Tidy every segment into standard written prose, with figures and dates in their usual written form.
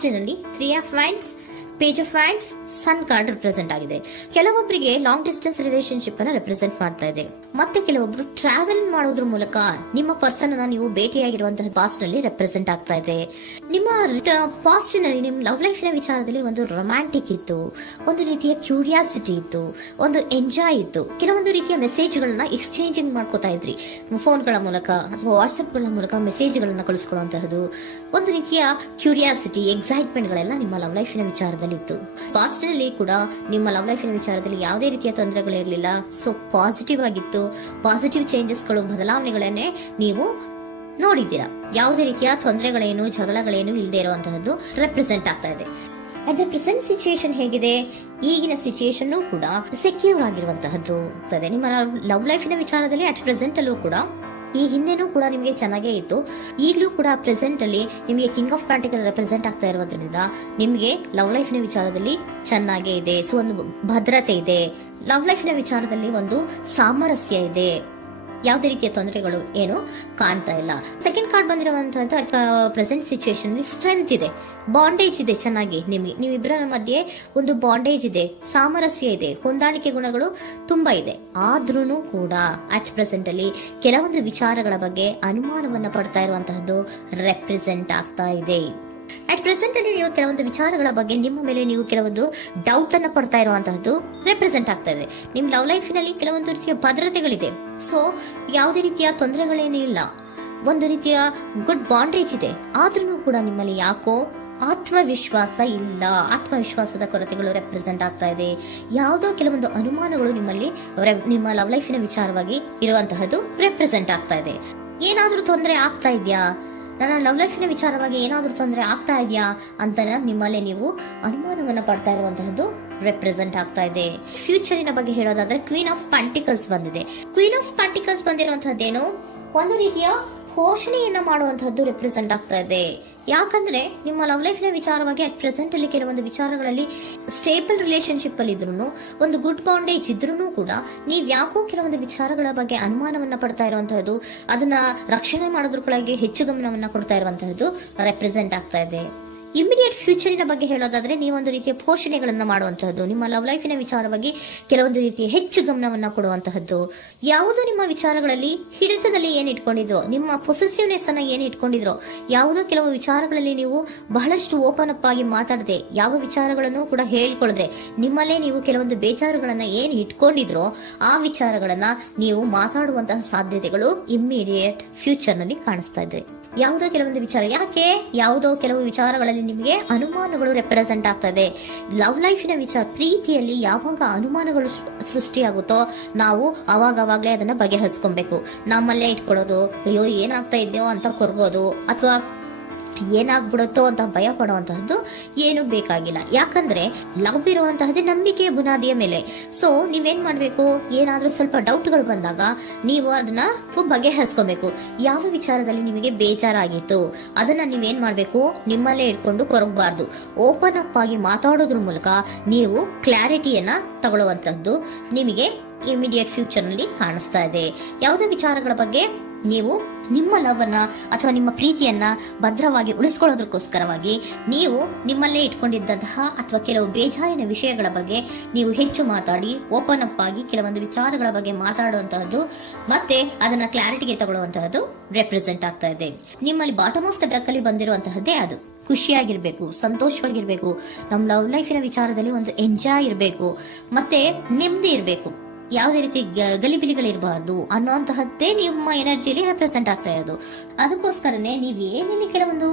ಪಾಸ್ಟಿನಲ್ಲಿ 3 of wands, page of wands, sun card represent ಆಗಿದೆ. ಕೆಲವೊಬ್ಬರಿಗೆ long distance relationship ಅನ್ನ represent ಮಾಡ್ತಾ ಇದೆ. ಮತ್ತೆ ಕೆಲವೊಬ್ರು ಟ್ರಾವೆಲ್ ಮಾಡೋದ್ರ ಮೂಲಕ ನಿಮ್ಮ ಪರ್ಸನ್ ಅನ್ನ ನೀವು ಭೇಟಿಯಾಗಿರುವಂತಹ ಪಾಸ್ಟ್ ನಲ್ಲಿ ರೆಪ್ರೆಸೆಂಟ್ ಆಗ್ತಾ ಇದೆ. ನಿಮ್ಮ ಪಾಸ್ಟ್ ನಲ್ಲಿ ನಿಮ್ಮ ಲವ್ ಲೈಫ್ ನ ವಿಚಾರದಲ್ಲಿ ಒಂದು ರೊಮ್ಯಾಂಟಿಕ್ ಇತ್ತು, ಒಂದು ರೀತಿಯ ಕ್ಯೂರಿಯಾಸಿಟಿ ಇತ್ತು, ಒಂದು ಎಂಜಾಯ್ ಇತ್ತು. ಕೆಲವೊಂದು ರೀತಿಯ ಮೆಸೇಜ್ ಗಳನ್ನ ಎಕ್ಸ್ಚೇಂಜಿಂಗ್ ಮಾಡ್ಕೋತಾ ಇದ್ರಿ, ಫೋನ್ಗಳ ಮೂಲಕ ಅಥವಾ ವಾಟ್ಸ್ಆಪ್ ಗಳ ಮೂಲಕ ಮೆಸೇಜ್ ಗಳನ್ನ ಕಳಿಸ್ಕೊಳ್ಳುವಂತಹದ್ದು, ಒಂದು ರೀತಿಯ ಕ್ಯೂರಿಯಾಸಿಟಿ, ಎಕ್ಸೈಟ್ಮೆಂಟ್ ಗಳೆಲ್ಲ ನಿಮ್ಮ ಲವ್ ಲೈಫ್ ನ ವಿಚಾರದಲ್ಲಿ ಇತ್ತು. ಪಾಸ್ಟ್ ನಲ್ಲಿ ಕೂಡ ನಿಮ್ಮ ಲವ್ ಲೈಫ್ ನ ವಿಚಾರದಲ್ಲಿ ಯಾವುದೇ ರೀತಿಯ ತೊಂದರೆಗಳಿರಲಿಲ್ಲ. ಸೊ ಪಾಸಿಟಿವ್ ಆಗಿತ್ತು. ಪಾಸಿಟಿವ್ ಚೇಂಜಸ್ ಗಳು, ಬದಲಾವಣೆಗಳನ್ನೇ ನೀವು ನೋಡಿದ್ದೀರಾ. ಯಾವುದೇ ರೀತಿಯ ತೊಂದರೆಗಳೇನು, ಜಗಳಗಳೇನು ಇಲ್ಲದೆ ಇರುವಂತಹದ್ದು ರೆಪ್ರೆಸೆಂಟ್ ಆಗ್ತಾ ಇದೆ. ಅಟ್ ದ ಪ್ರೆಸೆಂಟ್ ಸಿಚುಯೇಷನ್ ಹೇಗಿದೆ? ಈಗಿನ ಸಿಚುಯೇಷನ್ ಕೂಡ ಸೆಕ್ಯೂರ್ ಆಗಿರುವಂತಹದ್ದು. ನಿಮ್ಮ ಲವ್ ಲೈಫಿನ ವಿಚಾರದಲ್ಲಿ ಅಟ್ ಪ್ರೆಸೆಂಟ್ ಅಲ್ಲೂ ಕೂಡ, ಈ ಹಿಂದೆನೂ ಕೂಡ ನಿಮಗೆ ಚೆನ್ನಾಗೇ ಇತ್ತು, ಈಗಲೂ ಕೂಡ ಪ್ರೆಸೆಂಟ್ ಅಲ್ಲಿ ನಿಮಗೆ ಕಿಂಗ್ ಆಫ್ ಪ್ಯಾಂಟಿಕಲ್ ರೆಪ್ರೆಸೆಂಟ್ ಆಗ್ತಾ ಇರೋದ್ರಿಂದ ನಿಮಗೆ ಲವ್ ಲೈಫ್ ನ ವಿಚಾರದಲ್ಲಿ ಚೆನ್ನಾಗೇ ಇದೆ. ಸೊ ಒಂದು ಭದ್ರತೆ ಇದೆ. ಲವ್ ಲೈಫ್ ನ ವಿಚಾರದಲ್ಲಿ ಒಂದು ಸಾಮರಸ್ಯ ಇದೆ. ಯಾವುದೇ ರೀತಿಯ ತೊಂದರೆಗಳು ಏನು ಕಾಣ್ತಾ ಇಲ್ಲ. ಸೆಕೆಂಡ್ ಕಾರ್ಡ್ ಬಂದಿರುವಂತಹ ಪ್ರೆಸೆಂಟ್ ಸಿಚುಯೇಷನ್ ಸ್ಟ್ರೆಂತ್ ಇದೆ, ಬಾಂಡೇಜ್ ಇದೆ. ಚೆನ್ನಾಗಿ ನೀವಿಬ್ಬರ ಮಧ್ಯೆ ಒಂದು ಬಾಂಡೇಜ್ ಇದೆ, ಸಾಮರಸ್ಯ ಇದೆ, ಹೊಂದಾಣಿಕೆ ಗುಣಗಳು ತುಂಬಾ ಇದೆ. ಆದ್ರೂ ಕೂಡ ಅಟ್ ಪ್ರೆಸೆಂಟ್ ಅಲ್ಲಿ ಕೆಲವೊಂದು ವಿಚಾರಗಳ ಬಗ್ಗೆ ಅನುಮಾನವನ್ನ ಪಡ್ತಾ ಇರುವಂತಹದ್ದು ರೆಪ್ರೆಸೆಂಟ್ ಆಗ್ತಾ ಇದೆ. ಅಟ್ ಪ್ರೆಸೆಂಟ್ ಅಲ್ಲಿ ನೀವು ಕೆಲವೊಂದು ವಿಚಾರಗಳ ಬಗ್ಗೆ ನಿಮ್ಮ ಮೇಲೆ ನೀವು ಕೆಲವೊಂದು ಡೌಟ್ ಅನ್ನ ಪಡ್ತಾ ಇರುವಂತಹದ್ದು ರೆಪ್ರೆಸೆಂಟ್ ಆಗ್ತಾ ಇದೆ. ನಿಮ್ ಲವ್ ಲೈಫಿನಲ್ಲಿ ಕೆಲವೊಂದು ರೀತಿಯ ಭದ್ರತೆಗಳಿದೆ. ಸೊ ಯಾವುದೇ ರೀತಿಯ ತೊಂದರೆಗಳೇನೂ ಇಲ್ಲ, ಒಂದು ರೀತಿಯ ಗುಡ್ ಬಾಂಡೇಜ್ ಇದೆ. ಆದ್ರೂ ಕೂಡ ನಿಮ್ಮಲ್ಲಿ ಯಾಕೋ ಆತ್ಮವಿಶ್ವಾಸ ಇಲ್ಲ, ಆತ್ಮವಿಶ್ವಾಸದ ಕೊರತೆಗಳು ರೆಪ್ರೆಸೆಂಟ್ ಆಗ್ತಾ ಇದೆ. ಯಾವುದೋ ಕೆಲವೊಂದು ಅನುಮಾನಗಳು ನಿಮ್ಮಲ್ಲಿ ನಿಮ್ಮ ಲವ್ ಲೈಫಿನ ವಿಚಾರವಾಗಿ ಇರುವಂತಹದ್ದು ರೆಪ್ರೆಸೆಂಟ್ ಆಗ್ತಾ ಇದೆ. ಏನಾದ್ರೂ ತೊಂದರೆ ಆಗ್ತಾ ಇದೆಯಾ, ನನ್ನ ಲವ್ ಲೈಫಿನ ವಿಚಾರವಾಗಿ ಏನಾದ್ರೂ ತೊಂದರೆ ಆಗ್ತಾ ಇದೆಯಾ ಅಂತ ನಿಮ್ಮಲ್ಲೇ ನೀವು ಅನುಮಾನವನ್ನ ಪಡ್ತಾ ಇರುವಂತಹದ್ದು ರೆಪ್ರೆಸೆಂಟ್ ಆಗ್ತಾ ಇದೆ. ಫ್ಯೂಚರಿನ ಬಗ್ಗೆ ಹೇಳೋದಾದ್ರೆ ಕ್ವೀನ್ ಆಫ್ ಪ್ಯಾಂಟಿಕಲ್ಸ್ ಬಂದಿದೆ. ಕ್ವೀನ್ ಆಫ್ ಪ್ಯಾಂಟಿಕಲ್ಸ್ ಬಂದಿರುವಂತಹದ್ದೇನು, ಒಂದು ರೀತಿಯ ಪೋಷಣೆಯನ್ನ ಮಾಡುವಂತಹದ್ದು ರೆಪ್ರೆಸೆಂಟ್ ಆಗ್ತಾ ಇದೆ. ಯಾಕಂದ್ರೆ ನಿಮ್ಮ ಲವ್ ಲೈಫ್ ನ ವಿಚಾರವಾಗಿ ಅಟ್ ಪ್ರೆಸೆಂಟ್ ಅಲ್ಲಿ ಕೆಲವೊಂದು ವಿಚಾರಗಳಲ್ಲಿ ಸ್ಟೇಬಲ್ ರಿಲೇಶನ್ಶಿಪ್ ಅಲ್ಲಿ ಇದ್ರೂ, ಒಂದು ಗುಡ್ ಬಾಂಡೇಜ್ ಇದ್ರೂ ಕೂಡ ನೀವ್ ಯಾಕೋ ಕೆಲವೊಂದು ವಿಚಾರಗಳ ಬಗ್ಗೆ ಅನುಮಾನವನ್ನ ಪಡ್ತಾ ಇರುವಂತಹದ್ದು, ಅದನ್ನ ರಕ್ಷಣೆ ಮಾಡೋದ್ರೊಳಗೆ ಹೆಚ್ಚು ಗಮನವನ್ನ ಕೊಡ್ತಾ ಇರುವಂತಹದ್ದು ರೆಪ್ರೆಸೆಂಟ್ ಆಗ್ತಾ ಇದೆ. ಇಮಿಡಿಯೇಟ್ ಫ್ಯೂಚರಿನ ಬಗ್ಗೆ ಹೇಳೋದಾದ್ರೆ ನೀವೊಂದು ರೀತಿಯ ಪೋಷಣೆಗಳನ್ನ ಮಾಡುವಂತಹದ್ದು, ನಿಮ್ಮ ಲವ್ ಲೈಫಿನ ವಿಚಾರವಾಗಿ ಕೆಲವೊಂದು ರೀತಿಯ ಹೆಚ್ಚು ಗಮನವನ್ನ ಕೊಡುವಂತಹದ್ದು, ಯಾವುದೋ ನಿಮ್ಮ ವಿಚಾರಗಳಲ್ಲಿ ಹಿಡಿತದಲ್ಲಿ ಏನ್ ಇಟ್ಕೊಂಡಿದ್ರೋ, ನಿಮ್ಮ ಪೊಸೆಸಿವ್ನೆಸ್ ಅನ್ನ ಏನ್ ಇಟ್ಕೊಂಡಿದ್ರೋ, ಯಾವುದೋ ಕೆಲವು ವಿಚಾರಗಳಲ್ಲಿ ನೀವು ಬಹಳಷ್ಟು ಓಪನ್ ಅಪ್ ಆಗಿ ಮಾತಾಡದೆ, ಯಾವ ವಿಚಾರಗಳನ್ನು ಕೂಡ ಹೇಳ್ಕೊಳ್ಳದೆ, ನಿಮ್ಮಲ್ಲೇ ನೀವು ಕೆಲವೊಂದು ಬೇಜಾರುಗಳನ್ನ ಏನ್ ಇಟ್ಕೊಂಡಿದ್ರೋ ಆ ವಿಚಾರಗಳನ್ನ ನೀವು ಮಾತಾಡುವಂತಹ ಸಾಧ್ಯತೆಗಳು ಇಮ್ಮಿಡಿಯೇಟ್ ಫ್ಯೂಚರ್ ನಲ್ಲಿ ಕಾಣಿಸ್ತಾ ಇದೆ. ಯಾವುದೋ ಕೆಲವೊಂದು ವಿಚಾರ, ಯಾಕೆ ಯಾವುದೋ ಕೆಲವು ವಿಚಾರಗಳಲ್ಲಿ ನಿಮಗೆ ಅನುಮಾನಗಳು ರೆಪ್ರೆಸೆಂಟ್ ಆಗ್ತದೆ. ಲವ್ ಲೈಫಿನ ವಿಚಾರ, ಪ್ರೀತಿಯಲ್ಲಿ ಯಾವಾಗ ಅನುಮಾನಗಳು ಸೃಷ್ಟಿಯಾಗುತ್ತೋ ನಾವು ಅವಾಗವಾಗ್ಲೇ ಅದನ್ನ ಬಗೆಹರಿಸ್ಕೊಬೇಕು. ನಮ್ಮಲ್ಲೇ ಇಟ್ಕೊಳ್ಳೋದು, ಅಯ್ಯೋ ಏನಾಗ್ತಾ ಇದೆಯೋ ಅಂತ ಕೊರಗೋದು ಅಥವಾ ಏನಾಗ್ಬಿಡುತ್ತೋ ಅಂತ ಭಯ ಪಡುವಂತಹದ್ದು ಏನು ಬೇಕಾಗಿಲ್ಲ. ಯಾಕಂದ್ರೆ ಲವ್ ಇರುವಂತಹದ್ದೇ ನಂಬಿಕೆಯ ಬುನಾದಿಯ ಮೇಲೆ. ಸೊ ನೀವೇನ್ ಮಾಡ್ಬೇಕು, ಏನಾದ್ರೂ ಸ್ವಲ್ಪ ಡೌಟ್ಗಳು ಬಂದಾಗ ನೀವು ಅದನ್ನ ಬಗೆಹರಿಸ್ಕೊಬೇಕು. ಯಾವ ವಿಚಾರದಲ್ಲಿ ನಿಮಗೆ ಬೇಜಾರಾಗಿತ್ತು ಅದನ್ನ ನೀವೇನ್ ಮಾಡ್ಬೇಕು, ನಿಮ್ಮಲ್ಲೇ ಇಟ್ಕೊಂಡು ಕೊರಗಬಾರ್ದು. ಓಪನ್ ಅಪ್ ಆಗಿ ಮಾತಾಡೋದ್ರ ಮೂಲಕ ನೀವು ಕ್ಲಾರಿಟಿಯನ್ನ ತಗೊಳ್ಳುವಂತದ್ದು ನಿಮಗೆ ಇಮಿಡಿಯೇಟ್ ಫ್ಯೂಚರ್ ನಲ್ಲಿ ಕಾಣಿಸ್ತಾ ಇದೆ. ಯಾವುದೇ ವಿಚಾರಗಳ ಬಗ್ಗೆ ನೀವು ನಿಮ್ಮ ಲವ್ ಅನ್ನ ಅಥವಾ ನಿಮ್ಮ ಪ್ರೀತಿಯನ್ನ ಭದ್ರವಾಗಿ ಉಳಿಸ್ಕೊಳ್ಳೋದಕ್ಕೋಸ್ಕರವಾಗಿ ನೀವು ನಿಮ್ಮಲ್ಲೇ ಇಟ್ಕೊಂಡಿದ್ದಂತಹ ಅಥವಾ ಕೆಲವು ಬೇಜಾರಿನ ವಿಷಯಗಳ ಬಗ್ಗೆ ನೀವು ಹೆಚ್ಚು ಮಾತಾಡಿ, ಓಪನ್ ಅಪ್ ಆಗಿ ಕೆಲವೊಂದು ವಿಚಾರಗಳ ಬಗ್ಗೆ ಮಾತಾಡುವಂತಹದ್ದು ಮತ್ತೆ ಅದನ್ನ ಕ್ಲಾರಿಟಿಗೆ ತಗೊಳ್ಳುವಂತಹದ್ದು ರೆಪ್ರೆಸೆಂಟ್ ಆಗ್ತಾ ಇದೆ. ನಿಮ್ಮಲ್ಲಿ ಬಾಟಮ್ ಆಫ್ ದ ಡೆಕ್ ಅಲ್ಲಿ ಬಂದಿರುವಂತಹದ್ದೇ ಅದು. ಖುಷಿಯಾಗಿರ್ಬೇಕು, ಸಂತೋಷವಾಗಿರ್ಬೇಕು, ನಮ್ಮ ಲವ್ ಲೈಫಿನ ವಿಚಾರದಲ್ಲಿ ಒಂದು ಎಂಜಾಯ್ ಇರಬೇಕು, ಮತ್ತೆ ನೆಮ್ಮದಿ ಇರಬೇಕು, ಯಾವುದೇ ರೀತಿ ಗಲಿಬಿಲಿಗಳಿರಬಾರ್ದು ಅನ್ನೋಂತಹದ್ದೇ ನಿಮ್ಮ ಎನರ್ಜಿಯಲ್ಲಿ ರೆಪ್ರೆಸೆಂಟ್ ಆಗ್ತಾ ಇರೋದು. ಅದಕ್ಕೋಸ್ಕರನೇ ನೀವ್ ಏನೇನು ಕೆಲವೊಂದು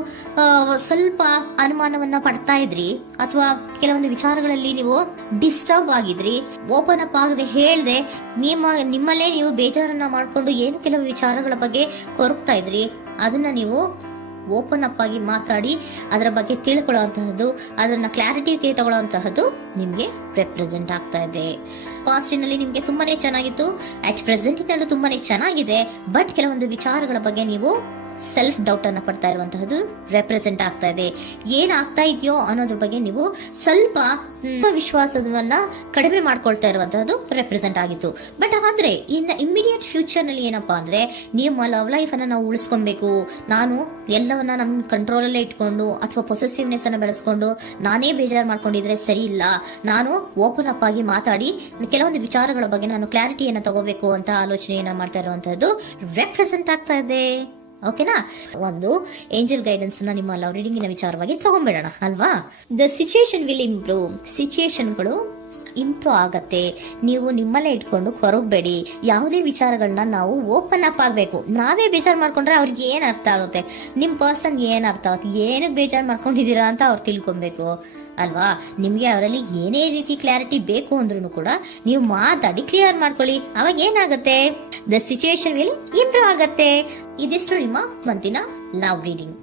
ಸ್ವಲ್ಪ ಅನುಮಾನವನ್ನ ಪಡ್ತಾ ಇದ್ರಿ ಅಥವಾ ಕೆಲವೊಂದು ವಿಚಾರಗಳಲ್ಲಿ ನೀವು ಡಿಸ್ಟರ್ಬ್ ಆಗಿದ್ರಿ, ಓಪನ್ ಅಪ್ ಆಗದೆ ಹೇಳ್ದೆ ನಿಮ್ಮಲ್ಲೇ ನೀವು ಬೇಜಾರನ್ನ ಮಾಡ್ಕೊಂಡು ಏನು ಕೆಲವು ವಿಚಾರಗಳ ಬಗ್ಗೆ ಕೊರಗ್ತಾ ಇದ್ರಿ, ಅದನ್ನ ನೀವು ಓಪನ್ ಅಪ್ ಆಗಿ ಮಾತಾಡಿ ಅದರ ಬಗ್ಗೆ ತಿಳ್ಕೊಳ್ಳುವಂತಹದ್ದು, ಅದನ್ನ ಕ್ಲಾರಿಟಿಗೆ ತಗೊಳ್ಳುವಂತಹದ್ದು ನಿಮ್ಗೆ ರೆಪ್ರೆಸೆಂಟ್ ಆಗ್ತಾ ಇದೆ. ಪಾಸ್ಟಿನಲ್ಲಿ ನಿಮ್ಗೆ ತುಂಬಾನೇ ಚೆನ್ನಾಗಿತ್ತು, ಅಟ್ ಪ್ರೆಸೆಂಟಿನಲ್ಲೂ ತುಂಬಾನೇ ಚೆನ್ನಾಗಿದೆ. ಬಟ್ ಕೆಲವೊಂದು ವಿಚಾರಗಳ ಬಗ್ಗೆ ನೀವು ಸೆಲ್ಫ್ ಡೌಟ್ ಅನ್ನ ಪಡ್ತಾ ಇರುವಂತಹದ್ದು ರೆಪ್ರೆಸೆಂಟ್ ಆಗ್ತಾ ಇದೆ. ಏನಾಗ್ತಾ ಇದೆಯೋ ಅನ್ನೋದ್ರ ಬಗ್ಗೆ ನೀವು ಸ್ವಲ್ಪ ವಿಶ್ವಾಸವನ್ನ ಕಡಿಮೆ ಮಾಡ್ಕೊಳ್ತಾ ಇರುವಂತಹದ್ದು ರೆಪ್ರೆಸೆಂಟ್ ಆಗಿತ್ತು. ಬಟ್ ಆದ್ರೆ ಇನ್ ಇಮಿಡಿಯೇಟ್ ಫ್ಯೂಚರ್ ನಲ್ಲಿ ಏನಪ್ಪಾ ಅಂದ್ರೆ ನಿಮ್ಮ ಲವ್ ಲೈಫ್ ಅನ್ನ ನಾವು ಉಳಿಸ್ಕೊಬೇಕು, ನಾನು ಎಲ್ಲವನ್ನ ನಮ್ಮ ಕಂಟ್ರೋಲ್ ಅಲ್ಲೇ ಇಟ್ಕೊಂಡು ಅಥವಾ ಪೊಸೆಸಿವ್ನೆಸ್ ಅನ್ನ ಬೆಳೆಸ್ಕೊಂಡು ನಾನೇ ಬೇಜಾರು ಮಾಡ್ಕೊಂಡಿದ್ರೆ ಸರಿ ಇಲ್ಲ, ನಾನು ಓಪನ್ ಅಪ್ ಆಗಿ ಮಾತಾಡಿ ಕೆಲವೊಂದು ವಿಚಾರಗಳ ಬಗ್ಗೆ ನಾನು ಕ್ಲಾರಿಟಿಯನ್ನ ತಗೋಬೇಕು ಅಂತ ಆಲೋಚನೆಯನ್ನ ಮಾಡ್ತಾ ಇರುವಂತಹದ್ದು ರೆಪ್ರೆಸೆಂಟ್ ಆಗ್ತಾ ಇದೆ. ಓಕೆನಾ? ಒಂದು ಏಂಜಲ್ ಗೈಡೆನ್ಸ್ ನ ನಿಮ್ಮ ಲವ್ ರೀಡಿಂಗಿನ ವಿಚಾರವಾಗಿ ತಗೊಂಡ್ಬಿಡೋಣ ಅಲ್ವಾ. The situation will improve. ಸಿಚುಯೇಷನ್ಗಳು ಇಂಪ್ರೂವ್ ಆಗತ್ತೆ. ನೀವು ನಿಮ್ಮಲ್ಲೇ ಇಟ್ಕೊಂಡು ಹೊರಗಬೇಡಿ. ಯಾವುದೇ ವಿಚಾರಗಳನ್ನ ನಾವು ಓಪನ್ ಅಪ್ ಆಗ್ಬೇಕು. ನಾವೇ ಬೇಜಾರು ಮಾಡ್ಕೊಂಡ್ರೆ ಅವ್ರಿಗೆ ಏನ್ ಅರ್ಥ ಆಗುತ್ತೆ, ನಿಮ್ ಪರ್ಸನ್ ಏನ್ ಅರ್ಥ ಆಗುತ್ತೆ, ಏನಕ್ಕೆ ಬೇಜಾರು ಮಾಡ್ಕೊಂಡಿದೀರಾ ಅಂತ ಅವ್ರು ತಿಳ್ಕೊಬೇಕು ಅಲ್ವಾ. ನಿಮ್ಗೆ ಅವರಲ್ಲಿ ಏನೇ ರೀತಿ ಕ್ಲಾರಿಟಿ ಬೇಕು ಅಂದ್ರೂ ಕೂಡ ನೀವು ಮಾತಾಡಿ ಕ್ಲಿಯರ್ ಮಾಡ್ಕೊಳ್ಳಿ. ಅವಾಗ ಏನಾಗುತ್ತೆ, ದ ಸಿಚುಯೇಷನ್ ವಿಲ್ ಇಂಪ್ರೂವ್ ಆಗತ್ತೆ. ಇದಿಷ್ಟು ನಿಮ್ಮ ಮಂತಿನ ಲವ್ ರೀಡಿಂಗ್.